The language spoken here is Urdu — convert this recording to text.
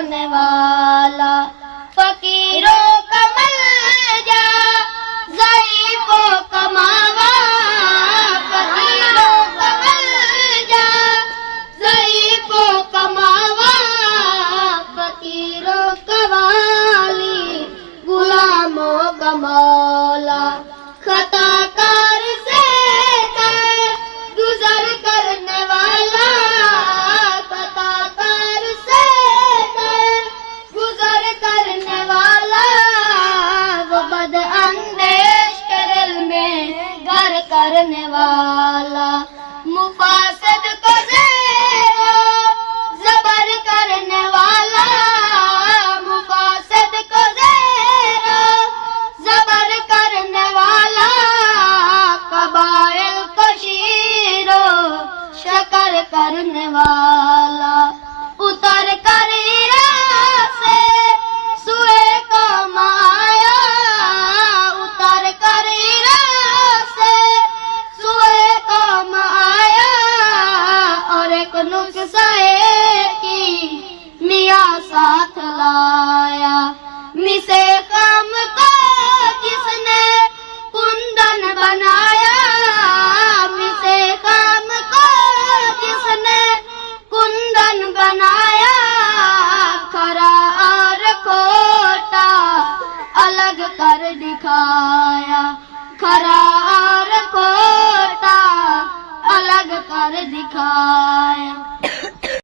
بچانے والا، فقیروں کا ملجا ضعیفوں کا ماوا، فقیروں کا ملجا ضعیفوں کا ماوا، فقیروں کا والی غلاموں کا مولا، خطا کار سے گزر کرنے والا، خطا کار سے گزر کرنے والا، وہ بد اندیش کے دل میں گھر کرنے والا، مفاسد کو زیر و زبر کرنے والا، مفاسد کو زیر و زبر کرنے والا، قبائل کو شیر و شکر کرنے والا، اتر کر ایران سے سوئے قوم آیا، اتر کر ایران سے سوئے قوم آیا، اور ایک نقصے کی میاں ساتھ لایا، مسے خام کو جس نے کندن بنایا، مسے خام کو جس نے کندن بنایا، کھرا اور کھوٹا الگ کر دکھایا، کھرا اور کھوٹا الگ کر دکھایا۔